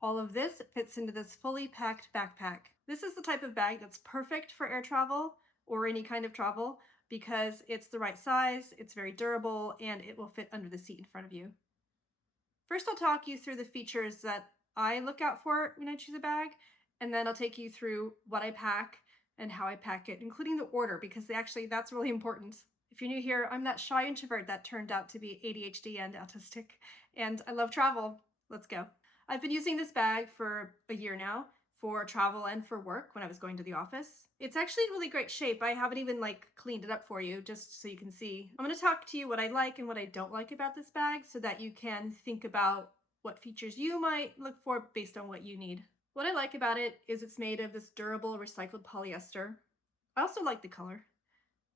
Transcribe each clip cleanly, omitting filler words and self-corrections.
All of this fits into this fully packed backpack. This is the type of bag that's perfect for air travel or any kind of travel because it's the right size, it's very durable, and it will fit under the seat in front of you. First, I'll talk you through the features that I look out for when I choose a bag, and then I'll take you through what I pack and how I pack it, including the order, because that's really important. If you're new here, I'm that shy introvert that turned out to be ADHD and autistic, and I love travel. Let's go. I've been using this bag for a year now for travel and for work when I was going to the office. It's actually in really great shape. I haven't even cleaned it up for you just so you can see. I'm going to talk to you what I like and what I don't like about this bag so that you can think about what features you might look for based on what you need. What I like about it is it's made of this durable recycled polyester. I also like the color,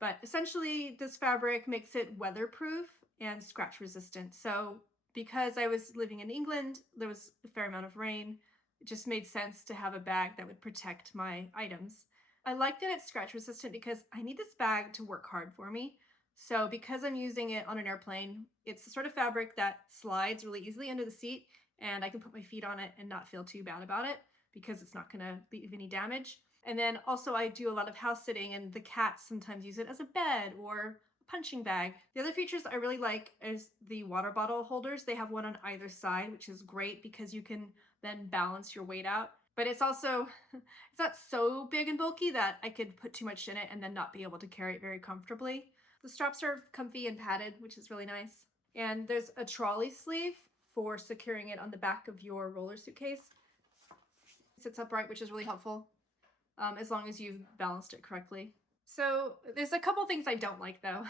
but essentially this fabric makes it weatherproof and scratch resistant. So because I was living in England, there was a fair amount of rain. It just made sense to have a bag that would protect my items. I like that it's scratch resistant because I need this bag to work hard for me. So because I'm using it on an airplane, it's the sort of fabric that slides really easily under the seat, and I can put my feet on it and not feel too bad about it because it's not gonna leave any damage. And then also I do a lot of house sitting, and the cats sometimes use it as a bed or a punching bag. The other features I really like is the water bottle holders. They have one on either side, which is great because you can then balance your weight out. But it's also, it's not so big and bulky that I could put too much in it and then not be able to carry it very comfortably. The straps are comfy and padded, which is really nice. And there's a trolley sleeve for securing it on the back of your roller suitcase. It sits upright, which is really helpful, as long as you've balanced it correctly. So there's a couple things I don't like though.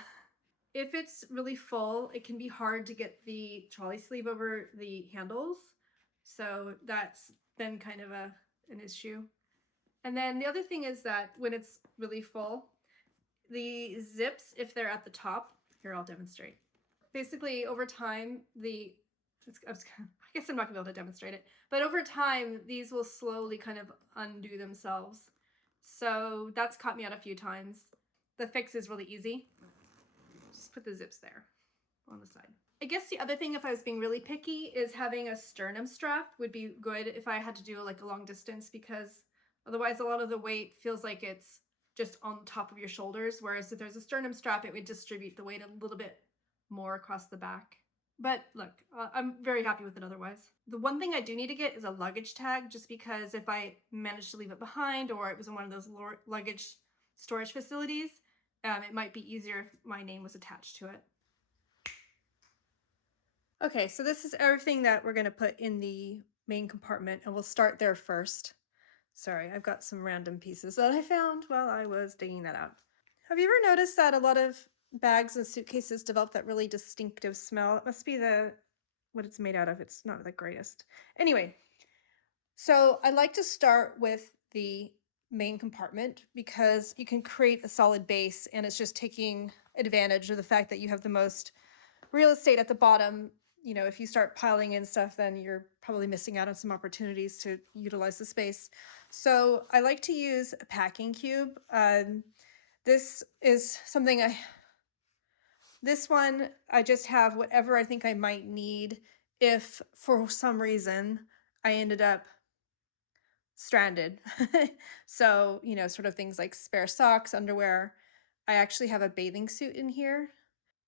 If it's really full, it can be hard to get the trolley sleeve over the handles. So that's then kind of an issue. And then the other thing is that when it's really full, the zips, if they're at the top, here I'll demonstrate. Basically over time, I guess I'm not gonna be able to demonstrate it, but over time, these will slowly kind of undo themselves. So that's caught me out a few times. The fix is really easy. Just put the zips there on the side. I guess the other thing, if I was being really picky, is having a sternum strap would be good if I had to do a long distance, because otherwise a lot of the weight feels like it's just on top of your shoulders, whereas if there's a sternum strap, it would distribute the weight a little bit more across the back. But look, I'm very happy with it otherwise. The one thing I do need to get is a luggage tag, just because if I managed to leave it behind or it was in one of those luggage storage facilities, it might be easier if my name was attached to it. Okay, so this is everything that we're going to put in the main compartment, and we'll start there first. Sorry, I've got some random pieces that I found while I was digging that out. Have you ever noticed that a lot of bags and suitcases develop that really distinctive smell? It must be what it's made out of. It's not the greatest. Anyway, so I like to start with the main compartment because you can create a solid base, and it's just taking advantage of the fact that you have the most real estate at the bottom. You know, if you start piling in stuff, then you're probably missing out on some opportunities to utilize the space. So I like to use a packing cube. This is something this one, I just have whatever I think I might need if for some reason I ended up stranded. So, you know, sort of things like spare socks, underwear. I actually have a bathing suit in here.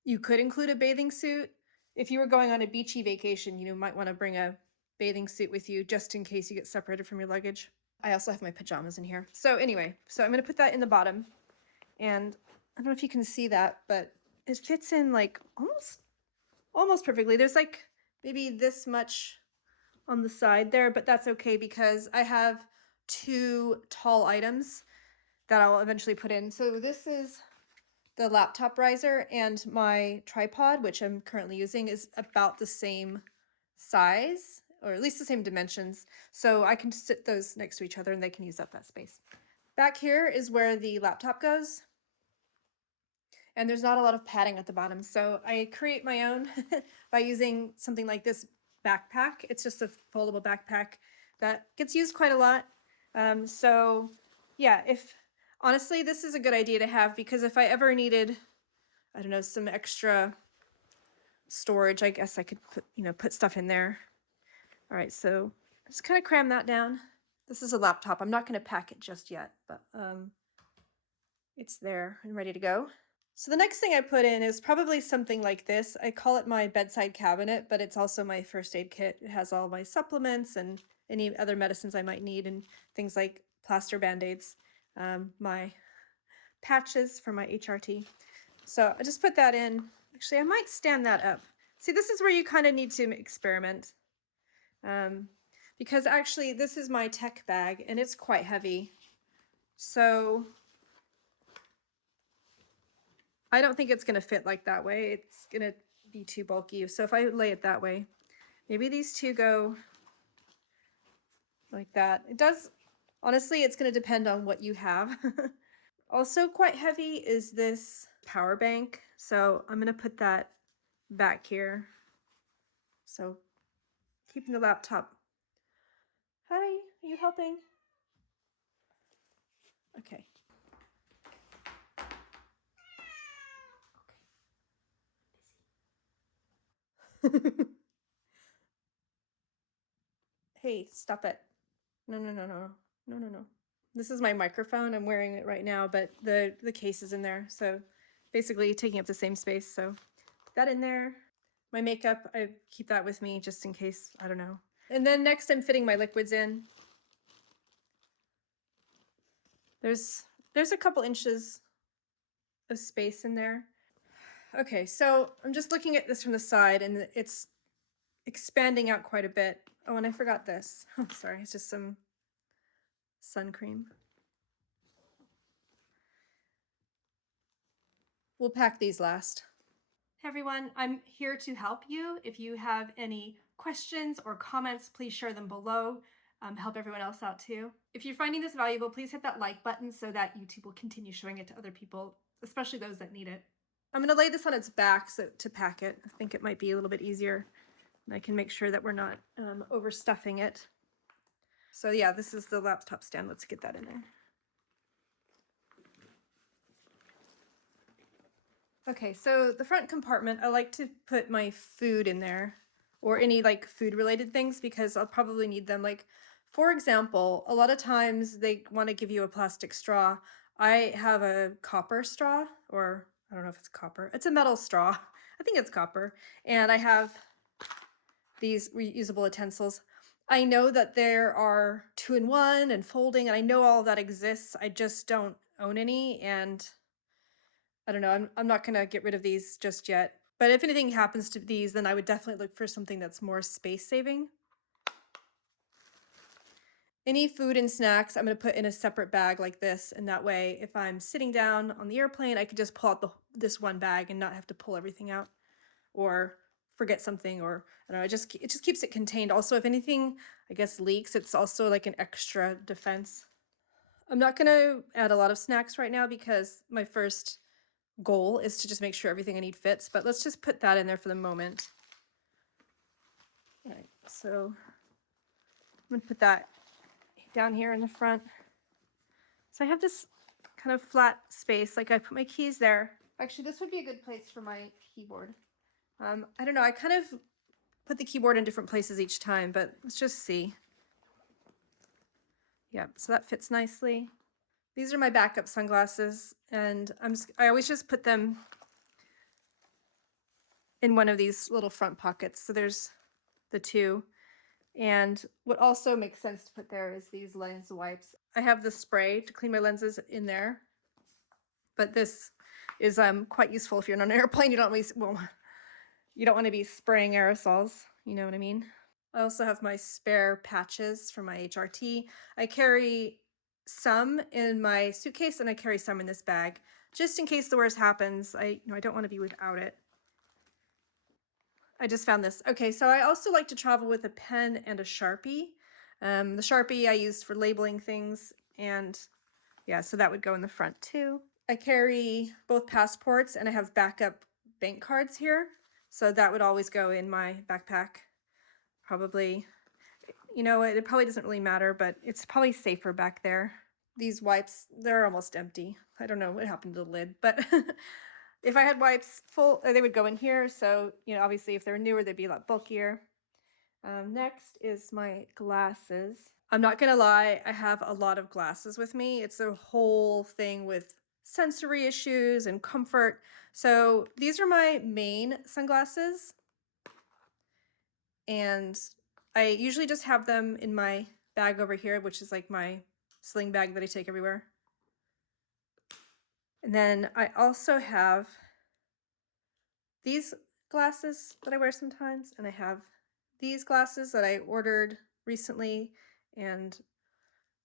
You could include a bathing suit. If you were going on a beachy vacation, you might want to bring a bathing suit with you just in case you get separated from your luggage. I also have my pajamas in here. So anyway, so I'm going to put that in the bottom. And I don't know if you can see that, but it fits in almost perfectly. There's maybe this much on the side there, but that's okay because I have two tall items that I'll eventually put in. So this is the laptop riser, and my tripod, which I'm currently using, is about the same size, or at least the same dimensions. So I can sit those next to each other and they can use up that space. Back here is where the laptop goes. And there's not a lot of padding at the bottom. So I create my own by using something like this backpack. It's just a foldable backpack that gets used quite a lot. So yeah, honestly, this is a good idea to have, because if I ever needed, I don't know, some extra storage, I guess I could put stuff in there. All right, so Just kind of cram that down. This is a laptop. I'm not going to pack it just yet, but it's there and ready to go. So the next thing I put in is probably something like this. I call it my bedside cabinet, but it's also my first aid kit. It has all my supplements and any other medicines I might need, and things like plaster band-aids, my patches for my HRT. So I just put that in. Actually, I might stand that up. See, this is where you kind of need to experiment. Because actually this is my tech bag and it's quite heavy. So I don't think it's going to fit like that way. It's going to be too bulky. So if I lay it that way, maybe these two go like that. It does, honestly, it's going to depend on what you have. Also quite heavy is this power bank. So I'm going to put that back here. So keeping the laptop. Hi, are you helping? Okay. Hey, stop it. No, no, no, no, no, no, no. This is my microphone. I'm wearing it right now, but the case is in there. So basically taking up the same space. So put that in there. My makeup, I keep that with me just in case, I don't know. And then next I'm fitting my liquids in. There's a couple inches of space in there. Okay, so I'm just looking at this from the side and it's expanding out quite a bit. Oh, and I forgot this. Oh, sorry, it's just some sun cream. We'll pack these last. Hey everyone, I'm here to help you. If you have any questions or comments, please share them below. Help everyone else out too. If you're finding this valuable, please hit that like button so that YouTube will continue showing it to other people, especially those that need it. I'm going to lay this on its back to pack it. I think it might be a little bit easier. And I can make sure that we're not overstuffing it. So yeah, this is the laptop stand. Let's get that in there. Okay, so the front compartment, I like to put my food in there or any like food related things because I'll probably need them. Like, for example, a lot of times they want to give you a plastic straw. I have a copper straw, or I don't know if it's copper. It's a metal straw. I think it's copper. And I have these reusable utensils. I know that there are 2-in-1 and folding, and I know all of that exists. I just don't own any, and I don't know, I'm not gonna get rid of these just yet. But if anything happens to these, then I would definitely look for something that's more space saving. Any food and snacks, I'm gonna put in a separate bag like this, and that way, if I'm sitting down on the airplane, I could just pull out this one bag and not have to pull everything out, or forget something, or I don't know, it just keeps it contained. Also, if anything, I guess, leaks, it's also like an extra defense. I'm not gonna add a lot of snacks right now because my first goal is to just make sure everything I need fits, but let's just put that in there for the moment. All right, so I'm gonna put that down here in the front. So I have this kind of flat space, like I put my keys there. Actually, this would be a good place for my keyboard. I don't know, I kind of put the keyboard in different places each time, but let's just see. Yeah, so that fits nicely. These are my backup sunglasses, and I always just put them in one of these little front pockets. So there's the two. And what also makes sense to put there is these lens wipes. I have the spray to clean my lenses in there, but this is quite useful if you're on an airplane. You don't want to be spraying aerosols. You know what I mean? I also have my spare patches for my HRT. I carry some in my suitcase and I carry some in this bag, just in case the worst happens. I don't want to be without it. I just found this. Okay, so I also like to travel with a pen and a Sharpie. The Sharpie I use for labeling things, and yeah, so that would go in the front too. I carry both passports and I have backup bank cards here, so that would always go in my backpack. Probably, it probably doesn't really matter, but it's probably safer back there. These wipes, they're almost empty. I don't know what happened to the lid, but if I had wipes full, they would go in here. So, obviously if they're newer, they'd be a lot bulkier. Next is my glasses. I'm not gonna lie, I have a lot of glasses with me. It's a whole thing with sensory issues and comfort. So these are my main sunglasses, and I usually just have them in my bag over here, which is like my sling bag that I take everywhere. And then I also have these glasses that I wear sometimes, and I have these glasses that I ordered recently, and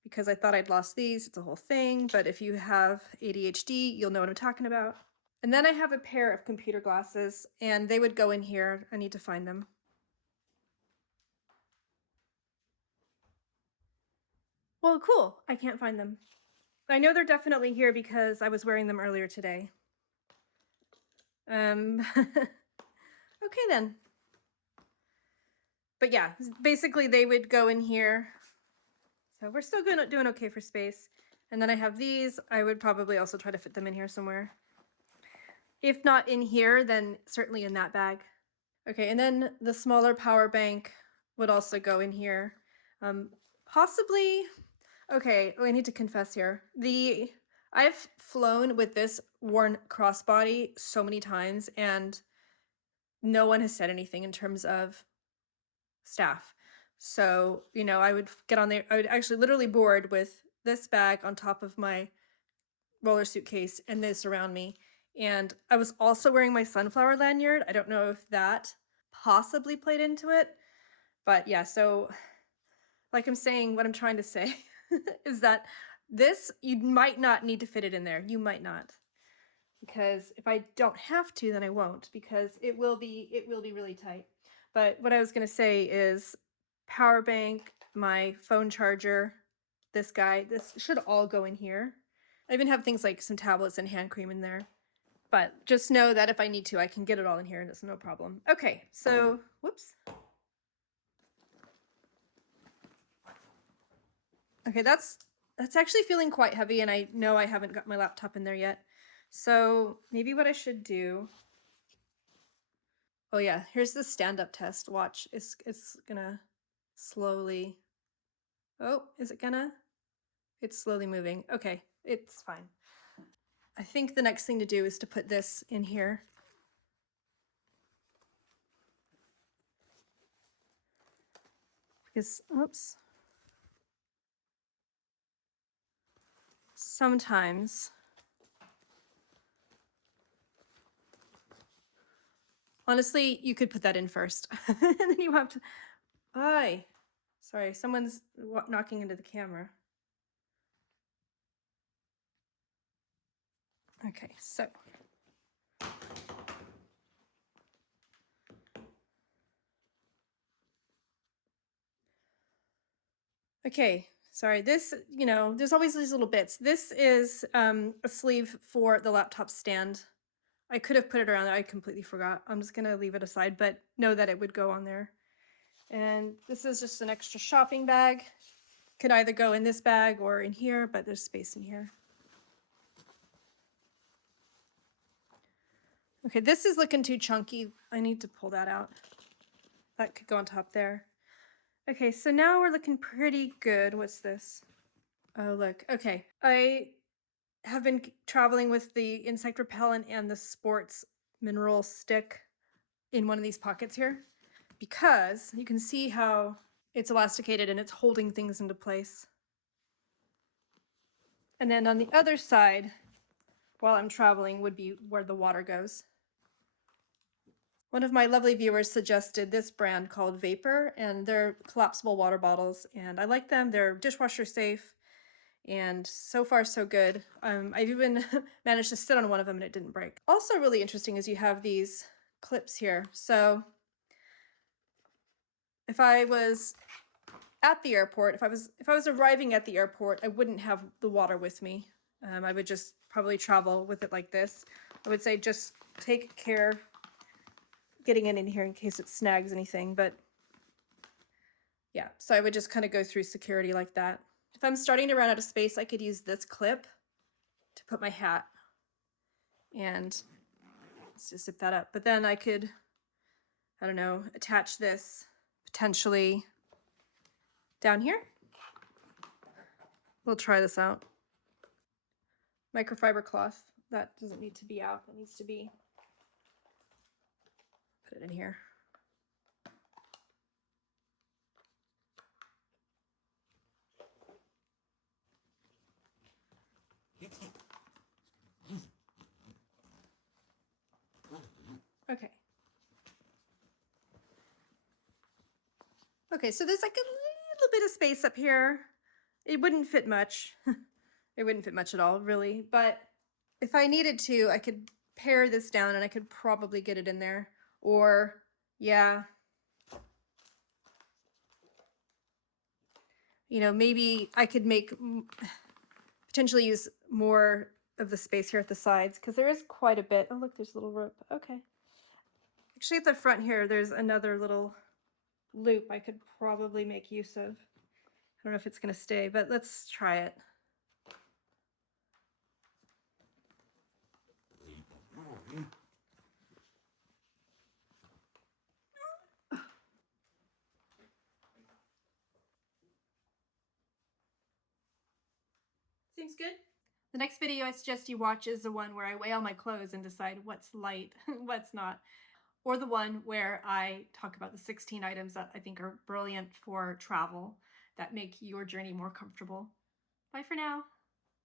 because I thought I'd lost these, it's a whole thing, but if you have ADHD, you'll know what I'm talking about. And then I have a pair of computer glasses, and they would go in here. I need to find them. Well, cool. I can't find them. I know they're definitely here because I was wearing them earlier today. Okay then. But yeah, basically they would go in here. So we're still doing okay for space. And then I have these. I would probably also try to fit them in here somewhere. If not in here, then certainly in that bag. Okay, and then the smaller power bank would also go in here. Possibly, okay, I need to confess here. I've flown with this worn crossbody so many times, and no one has said anything in terms of staff. So, you know, I would get on there, I would actually literally board with this bag on top of my roller suitcase and this around me. And I was also wearing my sunflower lanyard. I don't know if that possibly played into it, but yeah, so like I'm saying, what I'm trying to say is that this, you might not need to fit it in there. You might not. Because if I don't have to, then I won't, because it will be really tight. But what I was going to say is power bank, my phone charger, this guy, this should all go in here. I even have things like some tablets and hand cream in there. But just know that if I need to, I can get it all in here and it's no problem. Okay, so, whoops. Okay, that's actually feeling quite heavy, and I know I haven't got my laptop in there yet. So maybe what I should do, oh yeah, here's the stand-up test. Watch, it's gonna slowly, oh, is it gonna? It's slowly moving. Okay, it's fine. I think the next thing to do is to put this in here. Because, oops. Sometimes, honestly, you could put that in first. And then you have to, aye. Sorry, someone's knocking into the camera. Okay, so. Okay, sorry, this, you know, there's always these little bits. This is a sleeve for the laptop stand. I could have put it around there, I completely forgot. I'm just gonna leave it aside, but know that it would go on there. And this is just an extra shopping bag. Could either go in this bag or in here, but there's space in here. Okay, this is looking too chunky. I need to pull that out. That could go on top there. Okay, so now we're looking pretty good. What's this? Oh, look. Okay, I have been traveling with the insect repellent and the sports mineral stick in one of these pockets here, because you can see how it's elasticated and it's holding things into place. And then on the other side, while I'm traveling, would be where the water goes. One of my lovely viewers suggested this brand called Vapor, and they're collapsible water bottles, and I like them. They're dishwasher safe, and so far so good. I've even managed to sit on one of them and it didn't break. Also really interesting is you have these clips here. So if I was at the airport, if I was arriving at the airport, I wouldn't have the water with me. I would just probably travel with it like this. I would say just take care getting it in here in case it snags anything, but yeah, so I would just kind of go through security like that. If I'm starting to run out of space, I could use this clip to put my hat, and let's just zip that up. But then I could, I don't know, attach this potentially down here. We'll try this out. Microfiber cloth. That doesn't need to be out. That needs to be, put it in here. Okay. Okay, so there's like a little bit of space up here. It wouldn't fit much. It wouldn't fit much at all, really. But if I needed to, I could pare this down and I could probably get it in there. Or, yeah, you know, maybe I could make, potentially use more of the space here at the sides, because there is quite a bit. Oh, look, there's a little rope. Okay. Actually, at the front here, there's another little loop I could probably make use of. I don't know if it's going to stay, but let's try it. Seems good. The next video I suggest you watch is the one where I weigh all my clothes and decide what's light, what's not. Or the one where I talk about the 16 items that I think are brilliant for travel that make your journey more comfortable. Bye for now.